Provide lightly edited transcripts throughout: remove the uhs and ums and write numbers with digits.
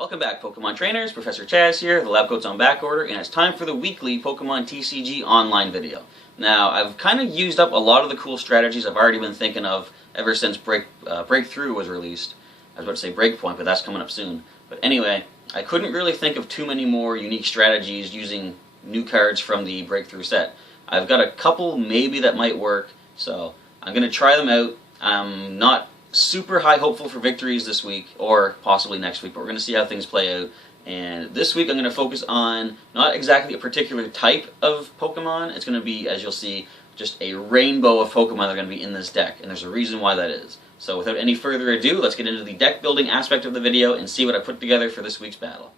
Welcome back, Pokemon trainers. Professor Chaz here. The lab coat's on back order, and it's time for the weekly Pokemon TCG online video. Now, I've kind of used up a lot of the cool strategies I've already been thinking of ever since BREAKthrough was released. I was about to say Breakpoint, but that's coming up soon. But anyway, I couldn't really think of too many more unique strategies using new cards from the BREAKthrough set. I've got a couple maybe that might work, so I'm going to try them out. I'm not super high hopeful for victories this week, or possibly next week, but we're going to see how things play out. And this week I'm going to focus on not exactly a particular type of Pokemon. It's going to be, as you'll see, just a rainbow of Pokemon that are going to be in this deck, and there's a reason why that is. So without any further ado, let's get into the deck building aspect of the video and see what I put together for this week's battle.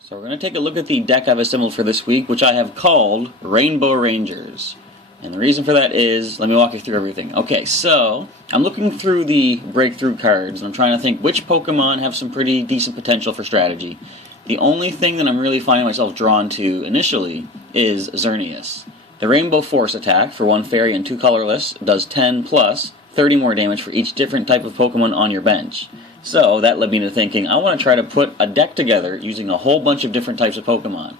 So we're going to take a look at the deck I've assembled for this week, which I have called Rainbow Rangers. And the reason for that is, let me walk you through everything. Okay, so I'm looking through the BREAKthrough cards, and I'm trying to think which Pokemon have some pretty decent potential for strategy. The only thing that I'm really finding myself drawn to initially is Xerneas. The Rainbow Force attack for 1 fairy and 2 colorless does 10 plus 30 more damage for each different type of Pokemon on your bench. So that led me to thinking I want to try to put a deck together using a whole bunch of different types of Pokemon.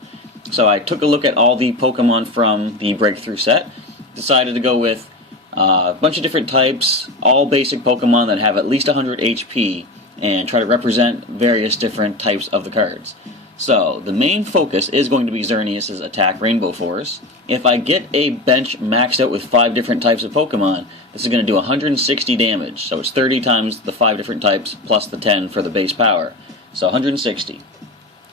So I took a look at all the Pokemon from the BREAKthrough set, decided to go with a bunch of different types, all basic Pokemon that have at least 100 HP, and try to represent various different types of the cards. So the main focus is going to be Xerneas' attack, Rainbow Force. If I get a bench maxed out with 5 different types of Pokemon, this is going to do 160 damage. So it's 30 times the 5 different types plus the 10 for the base power. So 160.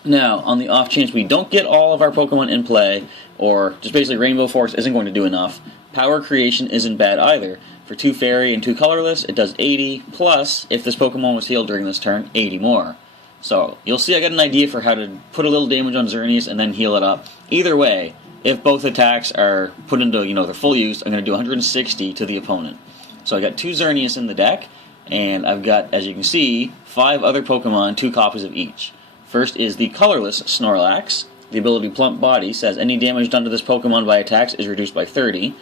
Now, on the off chance we don't get all of our Pokemon in play, or just basically Rainbow Force isn't going to do enough, Power Creation isn't bad either. For 2 fairy and 2 colorless, it does 80, plus, if this Pokemon was healed during this turn, 80 more. So, you'll see I got an idea for how to put a little damage on Xerneas and then heal it up. Either way, if both attacks are put into, their full use, I'm going to do 160 to the opponent. So I got 2 Xerneas in the deck, and I've got, as you can see, 5 other Pokemon, 2 copies of each. First is the colorless Snorlax. The ability Plump Body says any damage done to this Pokemon by attacks is reduced by 30.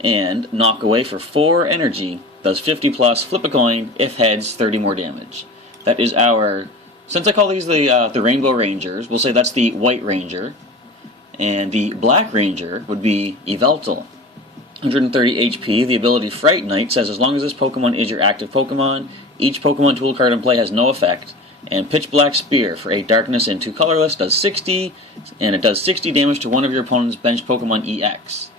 And Knock Away for 4 energy does 50 plus, flip a coin, if heads, 30 more damage. That is our, since I call these the Rainbow Rangers, we'll say that's the White Ranger. And the Black Ranger would be Yveltal. 130 HP. The ability Fright Night says as long as this Pokemon is your active Pokemon, each Pokemon tool card in play has no effect. And Pitch Black Spear for 8 darkness and 2 colorless does 60, and it does 60 damage to one of your opponent's bench Pokemon EX.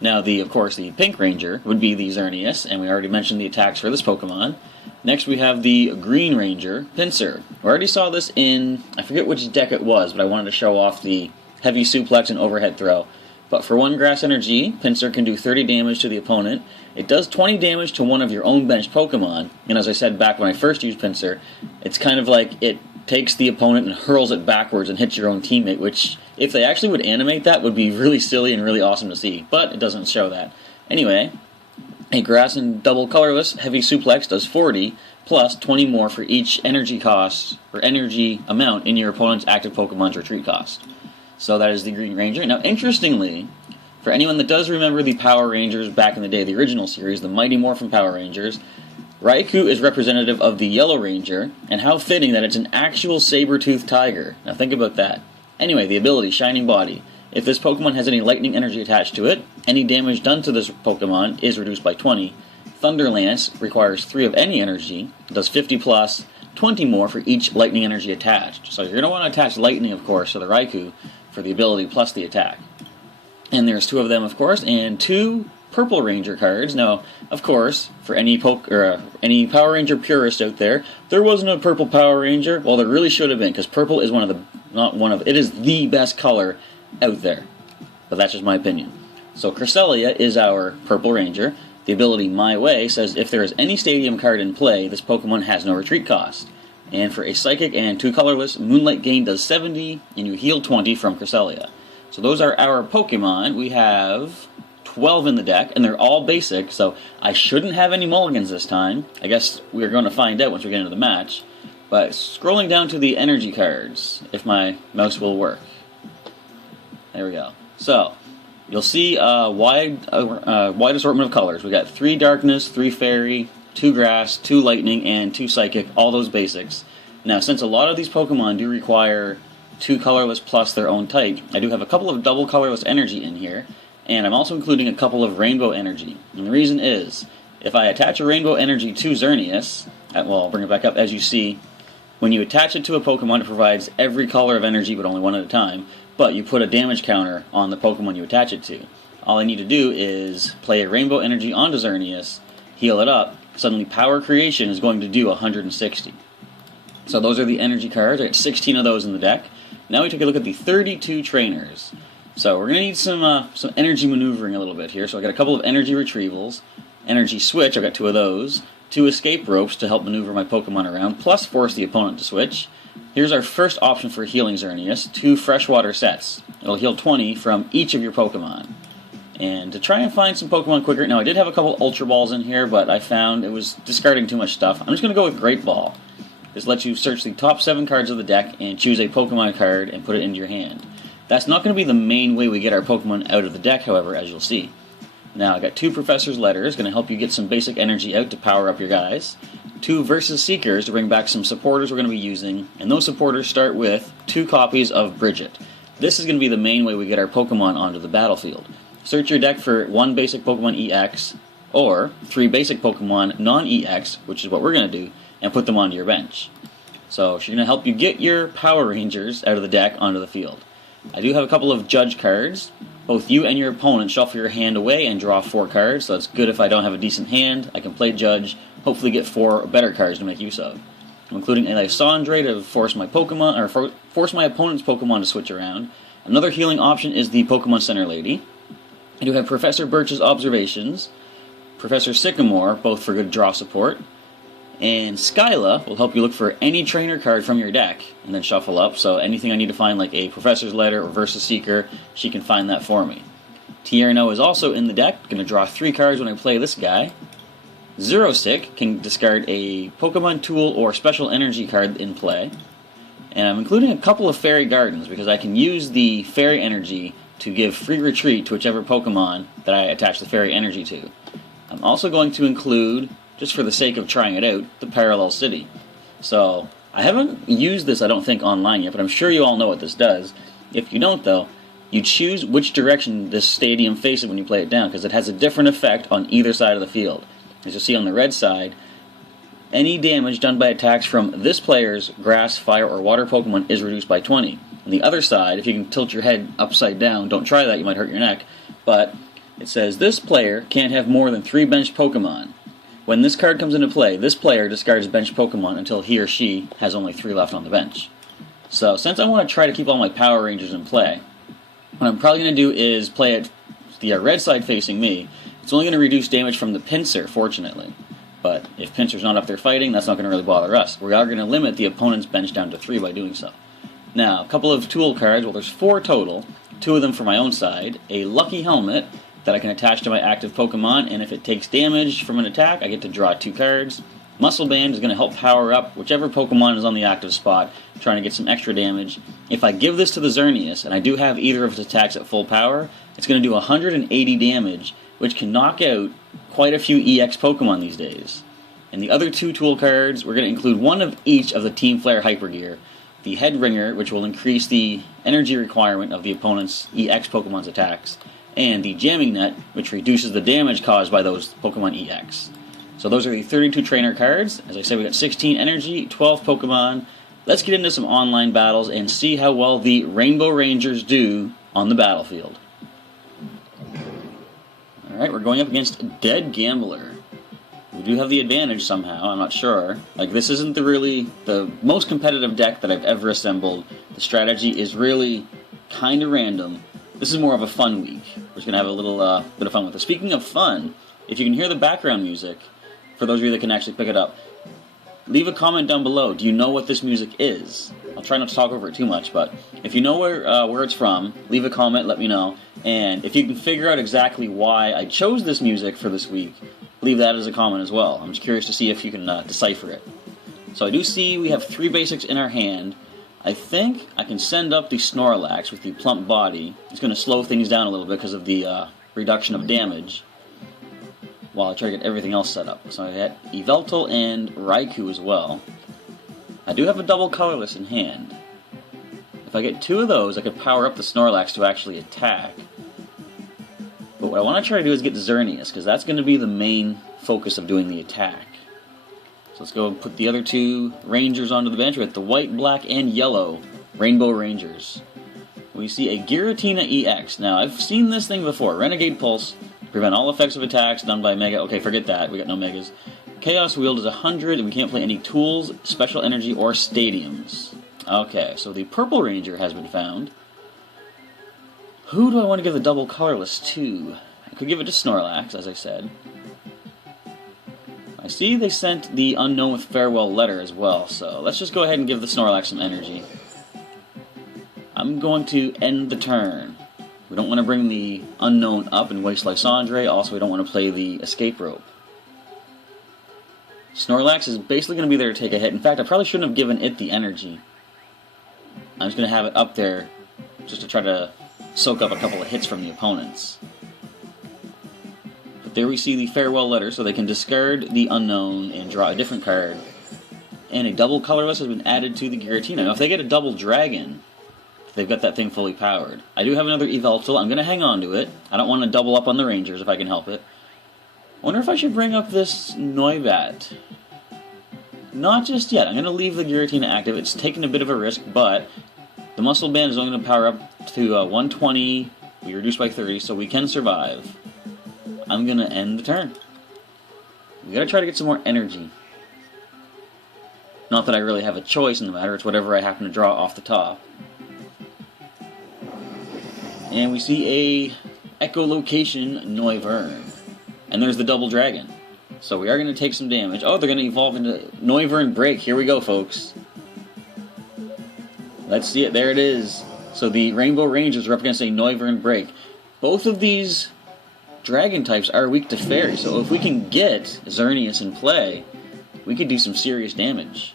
Now, of course, the Pink Ranger would be the Xerneas, and we already mentioned the attacks for this Pokemon. Next, we have the Green Ranger, Pinsir. We already saw this in, I forget which deck it was, but I wanted to show off the heavy suplex and overhead throw. But for 1 grass energy, Pinsir can do 30 damage to the opponent. It does 20 damage to one of your own bench Pokemon, and as I said back when I first used Pinsir, it's kind of like it takes the opponent and hurls it backwards and hits your own teammate, which, if they actually would animate that, would be really silly and really awesome to see, but it doesn't show that. Anyway, a grass and double colorless heavy suplex does 40, plus 20 more for each energy cost, or energy amount in your opponent's active Pokemon's retreat cost. So that is the Green Ranger. Now, interestingly, for anyone that does remember the Power Rangers back in the day, the original series, the Mighty Morphin Power Rangers, Raikou is representative of the Yellow Ranger, and how fitting that it's an actual saber-toothed tiger. Now think about that. Anyway, the ability, Shining Body. If this Pokemon has any lightning energy attached to it, any damage done to this Pokemon is reduced by 20. Thunder Lance requires 3 of any energy, does 50 plus, 20 more for each lightning energy attached. So you're going to want to attach lightning, of course, to the Raikou for the ability plus the attack. And there's 2 of them, of course, and 2 Purple Ranger cards. Now, of course, for any Power Ranger purist out there, there wasn't a Purple Power Ranger. Well, there really should have been, because purple is it is the best color out there. But that's just my opinion. So Cresselia is our Purple Ranger. The ability My Way says if there is any stadium card in play, this Pokemon has no retreat cost. And for a Psychic and 2 colorless, Moonlight Gain does 70, and you heal 20 from Cresselia. So those are our Pokemon. We have 12 in the deck, and they're all basic, so I shouldn't have any mulligans this time. I guess we're going to find out once we get into the match. But scrolling down to the energy cards, if my mouse will work. There we go. So, you'll see a wide assortment of colors. We got 3 darkness, 3 fairy, 2 grass, 2 lightning, and 2 psychic, all those basics. Now, since a lot of these Pokemon do require 2 colorless plus their own type, I do have a couple of double colorless energy in here, and I'm also including a couple of rainbow energy. And the reason is, if I attach a rainbow energy to Xerneas, well, I'll bring it back up. As you see, when you attach it to a Pokemon, it provides every color of energy, but only one at a time, but you put a damage counter on the Pokemon you attach it to. All I need to do is play a rainbow energy onto Xerneas, heal it up, suddenly power creation is going to do 160. So those are the energy cards. I got 16 of those in the deck. Now we take a look at the 32 trainers. So we're going to need some energy maneuvering a little bit here. So I got a couple of energy retrievals, energy switch, I've got 2 of those, 2 escape ropes to help maneuver my Pokemon around, plus force the opponent to switch. Here's our first option for healing Xerneas, 2 freshwater sets. It'll heal 20 from each of your Pokemon. And to try and find some Pokemon quicker, now I did have a couple Ultra Balls in here, but I found it was discarding too much stuff. I'm just going to go with Great Ball. This lets you search the top 7 cards of the deck and choose a Pokemon card and put it into your hand. That's not going to be the main way we get our Pokemon out of the deck, however, as you'll see. Now, I got 2 Professor's Letters, going to help you get some basic energy out to power up your guys. 2 Versus Seekers to bring back some supporters we're going to be using, and those supporters start with 2 copies of Bridget. This is going to be the main way we get our Pokemon onto the battlefield. Search your deck for 1 basic Pokemon EX, or 3 basic Pokemon non-EX, which is what we're going to do, and put them onto your bench. So she's going to help you get your Power Rangers out of the deck onto the field. I do have a couple of Judge cards. Both you and your opponent shuffle your hand away and draw 4 cards, so that's good if I don't have a decent hand. I can play Judge, hopefully get 4 better cards to make use of. I'm including a Lysandre to force my Pokemon, or force my opponent's Pokemon to switch around. Another healing option is the Pokemon Center Lady. I do have Professor Birch's Observations, Professor Sycamore, both for good draw support, and Skyla will help you look for any trainer card from your deck and then shuffle up, so anything I need to find like a Professor's Letter or Versus Seeker, she can find that for me. Tierno is also in the deck, going to draw 3 cards when I play this guy. Xerosic can discard a Pokemon Tool or Special Energy card in play. And I'm including a couple of Fairy Gardens because I can use the Fairy Energy to give free retreat to whichever Pokemon that I attach the Fairy Energy to. I'm also going to include, just for the sake of trying it out, the Parallel City. So, I haven't used this, I don't think, online yet, but I'm sure you all know what this does. If you don't, though, you choose which direction this stadium faces when you play it down, because it has a different effect on either side of the field. As you'll see on the red side, any damage done by attacks from this player's grass, fire, or water Pokemon is reduced by 20. On the other side, if you can tilt your head upside down, don't try that, you might hurt your neck, but it says this player can't have more than 3 benched Pokemon. When this card comes into play, this player discards benched Pokemon until he or she has only 3 left on the bench. So, since I want to try to keep all my Power Rangers in play, what I'm probably going to do is play it the red side facing me. It's only going to reduce damage from the Pinsir, fortunately. But if Pinsir's not up there fighting, that's not going to really bother us. We are going to limit the opponent's bench down to 3 by doing so. Now, a couple of tool cards, well there's 4 total, 2 of them for my own side, a Lucky Helmet that I can attach to my active Pokemon, and if it takes damage from an attack, I get to draw 2 cards. Muscle Band is going to help power up whichever Pokemon is on the active spot, trying to get some extra damage. If I give this to the Xerneas, and I do have either of its attacks at full power, it's going to do 180 damage, which can knock out quite a few EX Pokemon these days. And the other 2 tool cards, we're going to include 1 of each of the Team Flare Hyper Gear. The Head Ringer, which will increase the energy requirement of the opponent's EX Pokemon's attacks, and the Jamming Net, which reduces the damage caused by those Pokemon EX. So those are the 32 trainer cards. As I said, we got 16 energy, 12 Pokemon. Let's get into some online battles and see how well the Rainbow Rangers do on the battlefield. Alright, we're going up against Dead Gambler. We do have the advantage somehow, I'm not sure. Like, this isn't the most competitive deck that I've ever assembled. The strategy is really kind of random. This is more of a fun week. We're just going to have a little bit of fun with it. Speaking of fun, if you can hear the background music, for those of you that can actually pick it up, leave a comment down below. Do you know what this music is? I'll try not to talk over it too much, but if you know where it's from, leave a comment, let me know. And if you can figure out exactly why I chose this music for this week, leave that as a comment as well. I'm just curious to see if you can decipher it. So I do see we have 3 basics in our hand. I think I can send up the Snorlax with the plump body. It's going to slow things down a little bit because of the reduction of damage, while I try to get everything else set up. So I got Yveltal and Raikou as well. I do have a double colorless in hand. If I get 2 of those, I could power up the Snorlax to actually attack. But what I want to try to do is get Xerneas, because that's going to be the main focus of doing the attack. So let's go and put the other 2 Rangers onto the bench with the white, black, and yellow Rainbow Rangers. We see a Giratina-EX. Now, I've seen this thing before. Renegade Pulse, prevent all effects of attacks done by Mega. Okay, forget that. We got no Megas. Chaos Wheel does 100, and we can't play any tools, special energy, or stadiums. Okay, so the Purple Ranger has been found. Who do I want to give the double colorless to? I could give it to Snorlax, as I said. I see they sent the Unknown with Farewell Letter as well, so let's just go ahead and give the Snorlax some energy. I'm going to end the turn. We don't want to bring the Unknown up and waste Lysandre. Also, we don't want to play the Escape Rope. Snorlax is basically going to be there to take a hit. In fact, I probably shouldn't have given it the energy. I'm just going to have it up there just to try to soak up a couple of hits from the opponents. But there we see the Farewell Letter, so they can discard the Unknown and draw a different card. And a double colorless has been added to the Giratina. Now, if they get a double Dragon, they've got that thing fully powered. I do have another Yveltal. I'm going to hang on to it. I don't want to double up on the Rangers if I can help it. I wonder if I should bring up this Noibat. Not just yet. I'm going to leave the Giratina active. It's taking a bit of a risk, but the Muscle Band is only going to power up to 120. We reduced by 30, so we can survive. I'm going to end the turn. We got to try to get some more energy. Not that I really have a choice in the matter. It's whatever I happen to draw off the top. And we see a Echolocation Noivern. And there's the double dragon. So we are going to take some damage. Oh, they're going to evolve into Noivern Break. Here we go, folks. Let's see it. There it is. So the Rainbow Rangers are up against a Noivern Break. Both of these dragon types are weak to Fairy. So if we can get Xerneas in play, we could do some serious damage.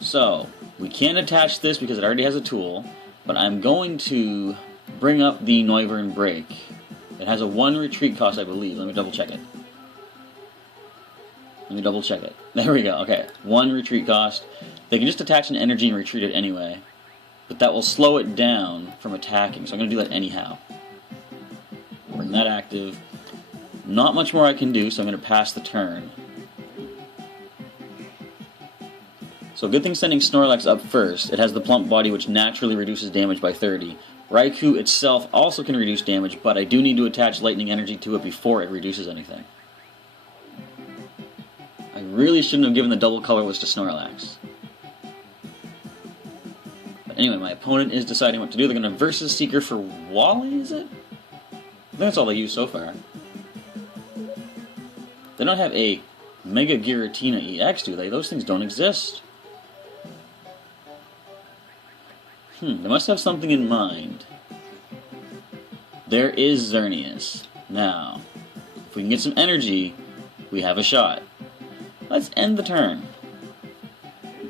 So we can't attach this because it already has a tool. But I'm going to bring up the Noivern Break. It has a 1 retreat cost, I believe. Let me double check it. There we go. Okay, 1 retreat cost. They can just attach an energy and retreat it anyway. But that will slow it down from attacking. So I'm going to do that anyhow. Bring that active. Not much more I can do, so I'm going to pass the turn. So good thing sending Snorlax up first. It has the plump body, which naturally reduces damage by 30. Raikou itself also can reduce damage, but I do need to attach lightning energy to it before it reduces anything. I really shouldn't have given the double colorless to Snorlax. But anyway, my opponent is deciding what to do. They're going to Versus Seeker for Wally, is it? I think that's all they use so far. They don't have a Mega Giratina-EX, do they? Those things don't exist. They must have something in mind. There is Xerneas. Now, if we can get some energy, we have a shot. Let's end the turn.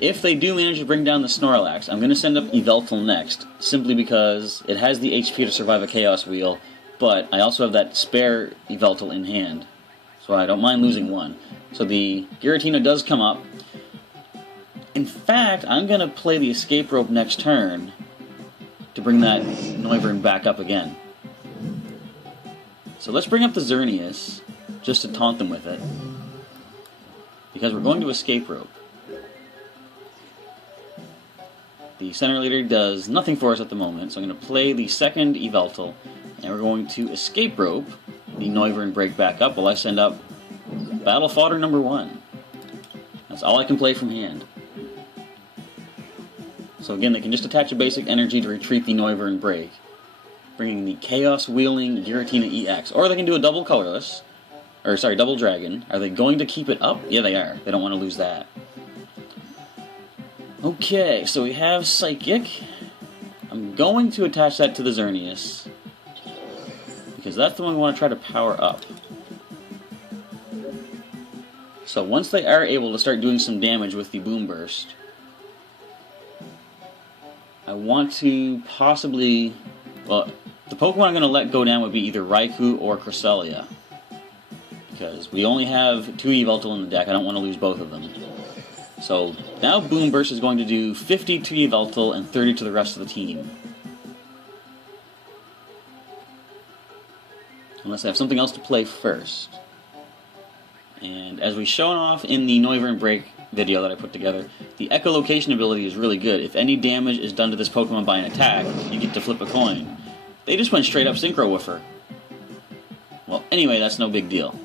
If they do manage to bring down the Snorlax, I'm going to send up Yveltal next, simply because it has the HP to survive a Chaos Wheel, but I also have that spare Yveltal in hand, so I don't mind losing 1. So the Giratina does come up. In fact, I'm going to play the Escape Rope next turn to bring that Noivern back up again. So let's bring up the Xerneas, just to taunt them with it, because we're going to Escape Rope. The center leader does nothing for us at the moment, so I'm going to play the second Yveltal, and we're going to Escape Rope the Noivern Break back up while I send up Battle Fodder number 1. That's all I can play from hand. So again, they can just attach a basic energy to retreat the Noivern Break, bringing the Chaos Wheeling Giratina-EX. Or they can do a double colorless, or sorry, double dragon. Are they going to keep it up? Yeah, they are. They don't want to lose that. Okay, so we have Psychic. I'm going to attach that to the Xerneas, because that's the one we want to try to power up. So once they are able to start doing some damage with the Boom Burst, I want to possibly... Well, the Pokemon I'm going to let go down would be either Raikou or Cresselia, because we only have 2 Yveltal in the deck. I don't want to lose both of them. So Now Boom Burst is going to do 50 to Yveltal and 30 to the rest of the team. Unless I have something else to play first. And as we shown off in the Noivern Break video that I put together, the echolocation ability is really good. If any damage is done to this Pokemon by an attack, you get to flip a coin. They just went straight up Synchro Woofer. Well, anyway, that's no big deal.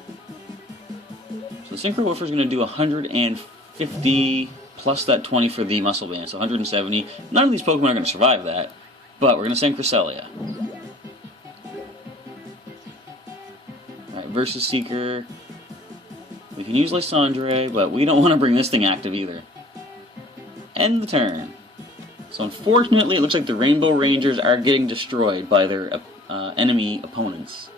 So the Synchro Woofer is going to do 150 plus that 20 for the Muscle Band, so 170. None of these Pokemon are going to survive that, but we're going to send Cresselia. Alright, versus Seeker. We can use Lysandre, but we don't want to bring this thing active either. End the turn. So unfortunately, it looks like the Rainbow Rangers are getting destroyed by their enemy opponents.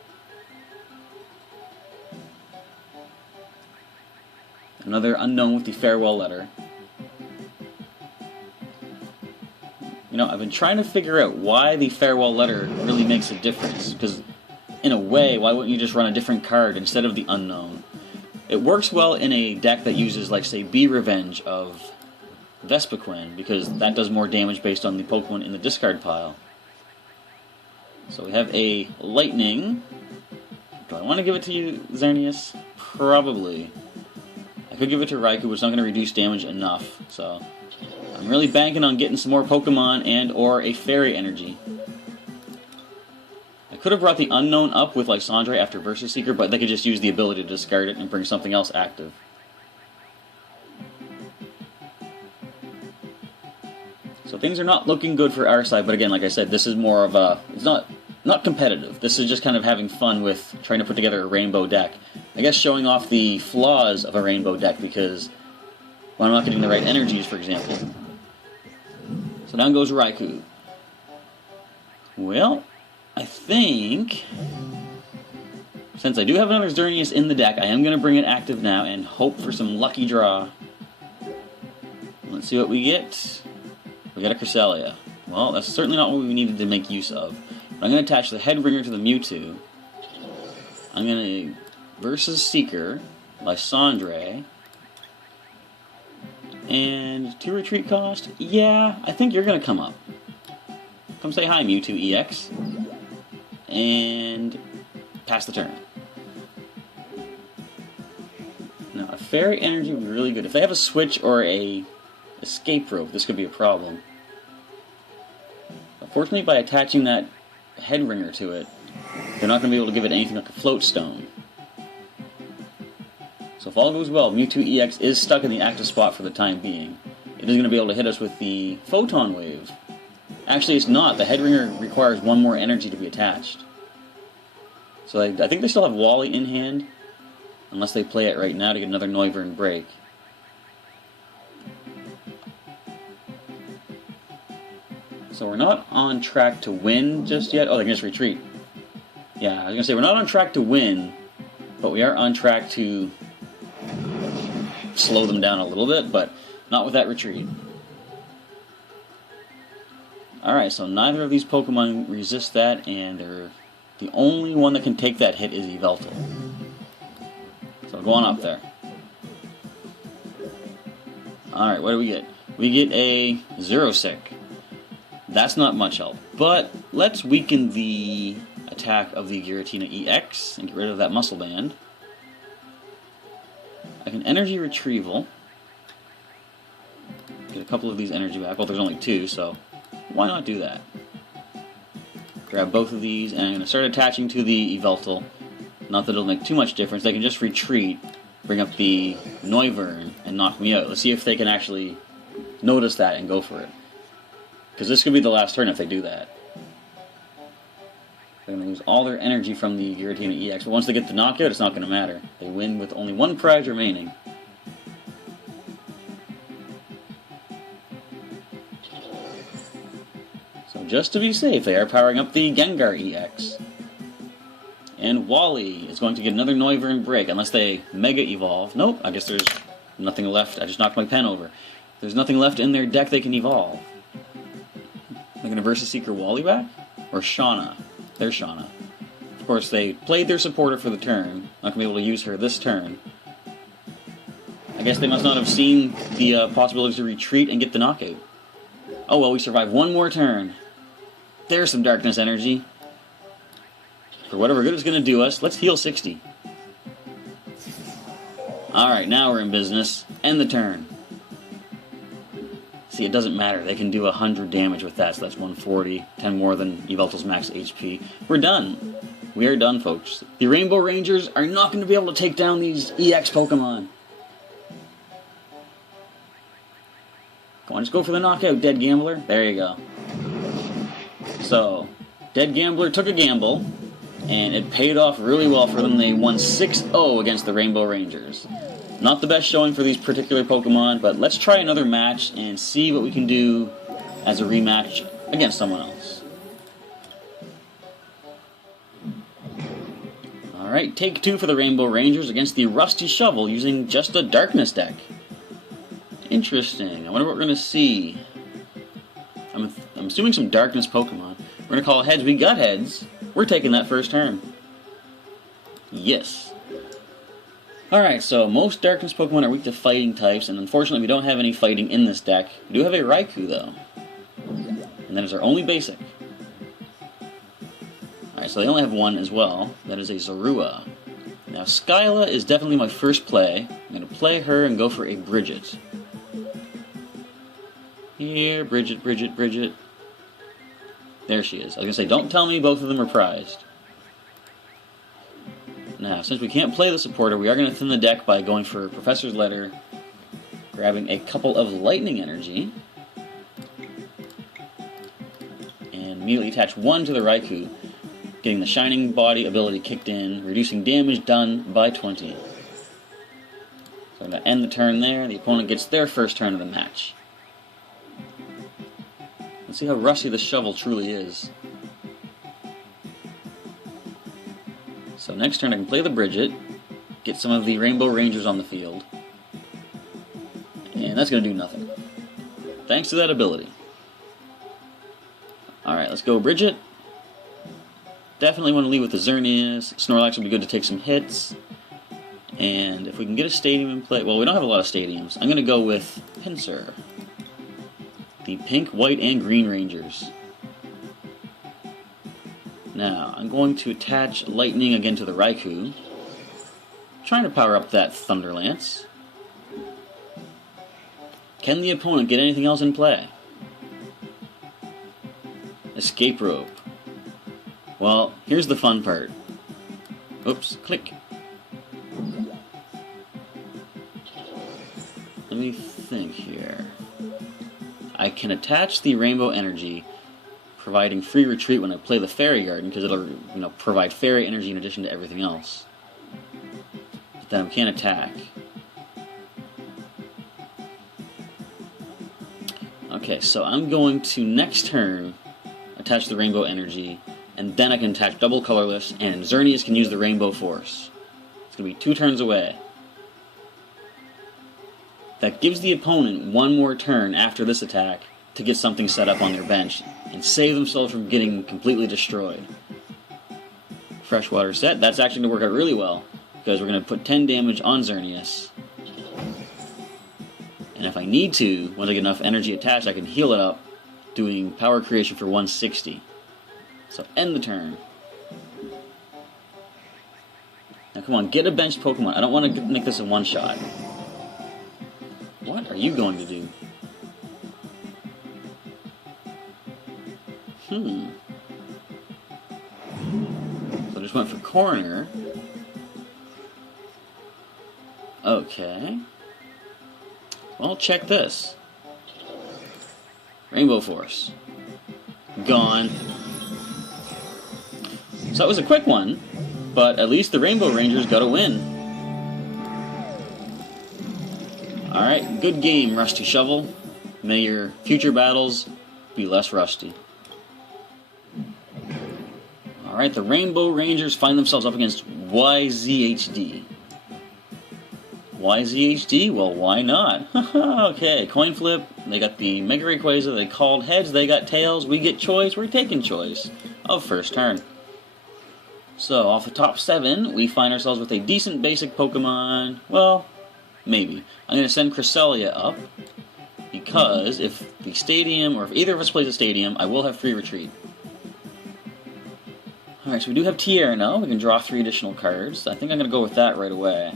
Another unknown with the farewell letter. You know, I've been trying to figure out why the farewell letter really makes a difference. Because, in a way, why wouldn't you just run a different card instead of the unknown? It works well in a deck that uses, like, say, Be Revenge of Vespiquen, because that does more damage based on the Pokemon in the discard pile. So we have a Lightning. Do I want to give it to you, Xerneas? Probably. I could give it to Raikou, but it's not going to reduce damage enough, so I'm really banking on getting some more Pokemon and or a Fairy Energy. I could have brought the Unknown up with Lysandre after Versus Seeker, but they could just use the ability to discard it and bring something else active. So things are not looking good for our side, but again, like I said, this is more of a... It's not competitive. This is just kind of having fun with trying to put together a rainbow deck. I guess showing off the flaws of a rainbow deck, because when I'm not getting the right energies, for example. So down goes Raikou. Well, I think, since I do have another Xerneas in the deck, I am going to bring it active now and hope for some lucky draw. Let's see what we get. We got a Cresselia. Well, that's certainly not what we needed to make use of. But I'm going to attach the Head Ringer to the Mewtwo. I'm going to Versus Seeker, Lysandre, and 2 retreat cost? Yeah, I think you're going to come up. Come say hi, Mewtwo-EX. And pass the turn. Now, a Fairy Energy would be really good. If they have a Switch or a Escape Rope, this could be a problem. Unfortunately, by attaching that Head Ringer to it, they're not going to be able to give it anything like a Float Stone. So if all goes well, Mewtwo-EX is stuck in the active spot for the time being. It is going to be able to hit us with the Photon Wave. Actually, it's not. The Head Ringer requires one more energy to be attached. So I think they still have Wally in hand, unless they play it right now to get another Noivern Break. So we're not on track to win just yet. Oh, they can just retreat. Yeah, I was going to say we're not on track to win, but we are on track to slow them down a little bit, but not with that retreat. Alright, so neither of these Pokemon resist that, and the only one that can take that hit is Yveltal. So go on up there. Alright, what do we get? We get a Xerosic. That's not much help, but let's weaken the attack of the Giratina-EX and get rid of that Muscle Band. I can Energy Retrieval. Get a couple of these energy back. Well, there's only 2, so why not do that? Grab both of these, and I'm going to start attaching to the Yveltal. Not that it'll make too much difference. They can just retreat, bring up the Noivern, and knock me out. Let's see if they can actually notice that and go for it. Because this could be the last turn if they do that. They're going to lose all their energy from the Giratina-EX, but once they get the knockout, it's not going to matter. They win with only 1 prize remaining. So just to be safe, they are powering up the Gengar-EX. And Wally is going to get another Noivern Break, unless they Mega Evolve. Nope, I guess there's nothing left. I just knocked my pen over. There's nothing left in their deck they can evolve. They're going to Versus Seeker Wally back? Or Shauna? There's Shauna. Of course, they played their supporter for the turn. Not going to be able to use her this turn. I I guess they must not have seen the possibility to retreat and get the knockout. Oh well, we survived one more turn. There's some darkness energy. For whatever good it's going to do us, let's heal 60. Alright, now we're in business. End the turn. See, it doesn't matter. They can do 100 damage with that, so that's 140. 10 more than Yveltal's max HP. We're done. We are done, folks. The Rainbow Rangers are not going to be able to take down these EX Pokemon. Come on, just go for the knockout, Dead Gambler. There you go. So, Dead Gambler took a gamble, and it paid off really well for them. They won 6-0 against the Rainbow Rangers. Not the best showing for these particular Pokemon, but let's try another match and see what we can do as a rematch against someone else. Alright, take 2 for the Rainbow Rangers against the Rusty Shovel using just a Darkness deck. Interesting. I wonder what we're going to see. I'm assuming some Darkness Pokemon. We're going to call heads. We got heads. We're taking that first turn. Yes. Alright, so most Darkness Pokemon are weak to fighting types, and unfortunately we don't have any fighting in this deck. We do have a Raikou, though. And that is our only basic. Alright, so they only have one as well. That is a Zorua. Now, Skyla is definitely my first play. I'm going to play her and go for a Bridget. Here, Bridget, Bridget, Bridget. There she is. I was going to say, don't tell me both of them are prized. Now, since we can't play the supporter, we are going to thin the deck by going for Professor's Letter, grabbing a couple of Lightning Energy, and immediately attach one to the Raikou, getting the Shining Body ability kicked in, reducing damage done by 20. So I'm going to end the turn there. The opponent gets their first turn of the match. Let's see how rusty the shovel truly is. So next turn I can play the Bridget, get some of the Rainbow Rangers on the field, and that's going to do nothing. Thanks to that ability. Alright, let's go Bridget. Definitely want to lead with the Xerneas. Snorlax would be good to take some hits. And if we can get a stadium in play... Well, we don't have a lot of stadiums. I'm going to go with Pinsir. The pink, white, and green Rangers. Now, I'm going to attach Lightning again to the Raikou. Trying to power up that Thunder Lance. Can the opponent get anything else in play? Escape Rope. Well, here's the fun part. Oops, click. Let me think here. I can attach the Rainbow Energy, providing free retreat when I play the Fairy Garden, because it'll, provide Fairy Energy in addition to everything else. But then I can't attack. Okay, so I'm going to, next turn, attach the Rainbow Energy, and then I can attach double Colorless, and Xerneas can use the Rainbow Force. It's going to be 2 turns away. That gives the opponent one more turn after this attack to get something set up on their bench and save themselves from getting completely destroyed. Freshwater set, that's actually going to work out really well, because we're going to put 10 damage on Xerneas. And if I need to, once I get enough energy attached, I can heal it up, doing power creation for 160. So end the turn. Now come on, get a benched Pokemon. I don't want to make this a one-shot. What are you going to do? So I just went for corner. Okay. Well, check this. Rainbow Force. Gone. So that was a quick one, but at least the Rainbow Rangers got a win. Alright, good game, Rusty Shovel. May your future battles be less rusty. Alright, the Rainbow Rangers find themselves up against YZHD. YZHD? Well, why not? Okay, coin flip. They got the Mega Rayquaza. They called heads. They got tails. We get choice. We're taking choice of first turn. So, off the top 7, we find ourselves with a decent basic Pokemon. Well, Maybe. I'm going to send Cresselia up, because if the stadium, or if either of us plays a stadium, I will have free retreat. Alright, so we do have Tierra now. We can draw 3 additional cards. I think I'm going to go with that right away.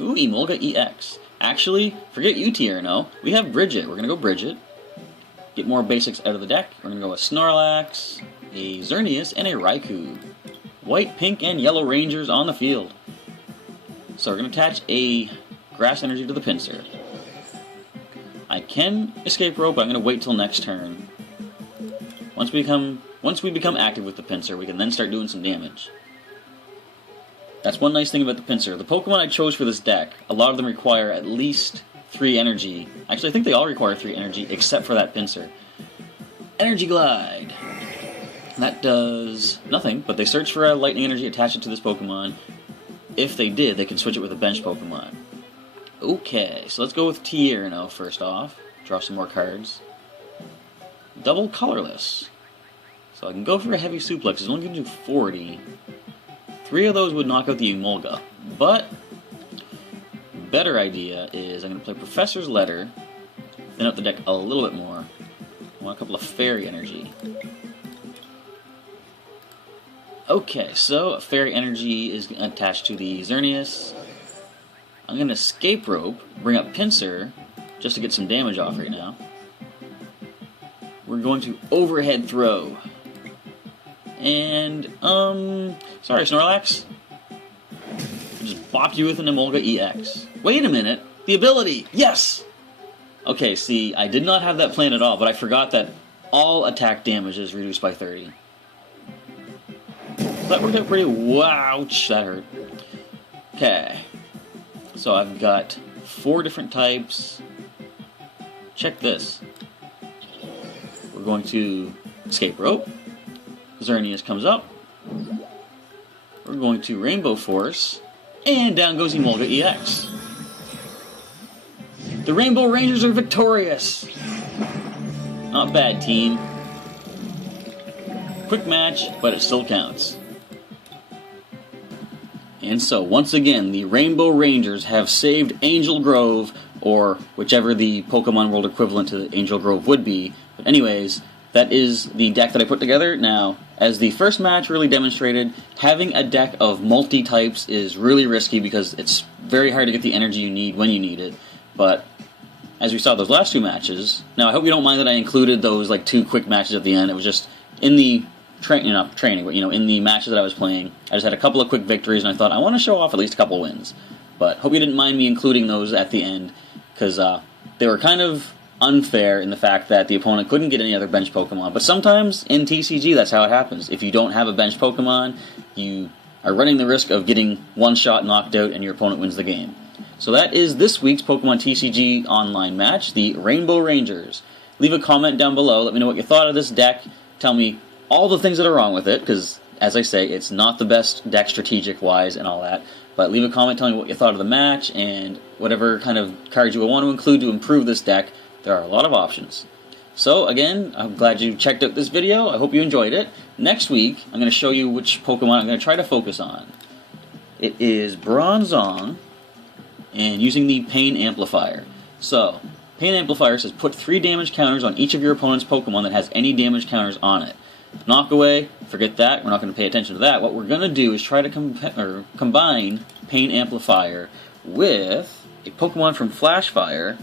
Ooh, Emolga-EX. Actually, forget you, Tierra now. We have Bridget. We're going to go Bridget. Get more basics out of the deck. We're going to go with Snorlax, a Xerneas, and a Raikou. White, pink, and yellow Rangers on the field. So we're going to attach a Grass Energy to the Pinsir. I can Escape Rope, but I'm going to wait till next turn. Once we become active with the Pinsir, we can then start doing some damage. That's one nice thing about the Pinsir. The Pokemon I chose for this deck, a lot of them require at least 3 energy. Actually, I think they all require 3 energy, except for that Pinsir. Energy Glide. That does nothing, but they search for a Lightning Energy, attach it to this Pokemon. If they did, they can switch it with a bench Pokemon. Okay, so let's go with Tierra now first off. Draw some more cards. Double colorless. So I can go for a heavy suplex. It's only going to do 40. 3 of those would knock out the Emolga. But, better idea is I'm going to play Professor's Letter, thin out the deck a little bit more. I want a couple of Fairy Energy. Okay, so Fairy Energy is attached to the Xerneas. I'm going to Escape Rope, bring up Pinsir, just to get some damage off right now. We're going to Overhead Throw. And, sorry Snorlax. I just bopped you with an Emolga-EX. Wait a minute, the ability, yes! Okay, see, I did not have that planned at all, but I forgot that all attack damage is reduced by 30. That worked out pretty, wouch, that hurt. Okay, so I've got 4 different types. Check this. We're going to Escape Rope. Xerneas comes up. We're going to Rainbow Force. And down goes Emolga-EX. The Rainbow Rangers are victorious! Not bad, team. Quick match, but it still counts. And so, once again, the Rainbow Rangers have saved Angel Grove, or whichever the Pokemon World equivalent to Angel Grove would be. But anyways, that is the deck that I put together. Now, as the first match really demonstrated, having a deck of multi-types is really risky because it's very hard to get the energy you need when you need it. But as we saw those last 2 matches, now I hope you don't mind that I included those like 2 quick matches at the end. It was just in the not training, but in the matches that I was playing, I just had a couple of quick victories, and I thought I want to show off at least a couple wins. But hope you didn't mind me including those at the end, because they were kind of unfair in the fact that the opponent couldn't get any other bench Pokemon. But sometimes in TCG, that's how it happens. If you don't have a bench Pokemon, you are running the risk of getting one shot knocked out and your opponent wins the game. So that is this week's Pokemon TCG online match, the Rainbow Rangers. Leave a comment down below, let me know what you thought of this deck, tell me all the things that are wrong with it, because, as I say, it's not the best deck strategic-wise and all that, but leave a comment telling me what you thought of the match, and whatever kind of cards you would want to include to improve this deck. There are a lot of options. So, again, I'm glad you checked out this video. I hope you enjoyed it. Next week, I'm going to show you which Pokemon I'm going to try to focus on. It is Bronzong, and using the Pain Amplifier. So, Pain Amplifier says put 3 damage counters on each of your opponent's Pokemon that has any damage counters on it. Knock away, forget that, we're not going to pay attention to that. What we're going to do is try to combine Pain Amplifier with a Pokemon from Flashfire,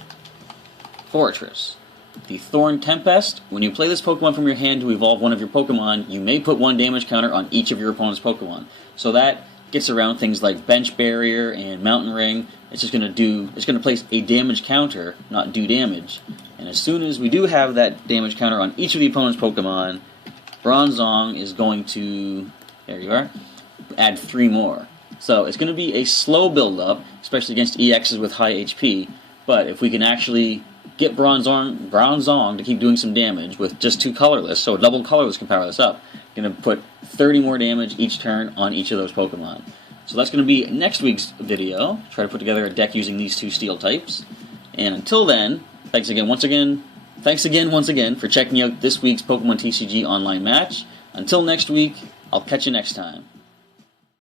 Fortress. The Thorn Tempest, when you play this Pokemon from your hand to evolve one of your Pokemon, you may put 1 damage counter on each of your opponent's Pokemon. So that gets around things like Bench Barrier and Mountain Ring. It's going to place a damage counter, not do damage. And as soon as we do have that damage counter on each of the opponent's Pokemon, Bronzong is going to, there you are, add 3 more. So it's going to be a slow build-up, especially against EXs with high HP, but if we can actually get Bronzong to keep doing some damage with just 2 colorless, so a double colorless can power this up, going to put 30 more damage each turn on each of those Pokemon. So that's going to be next week's video, try to put together a deck using these 2 steel types. And until then, thanks again once again for checking out this week's Pokemon TCG online match. Until next week, I'll catch you next time.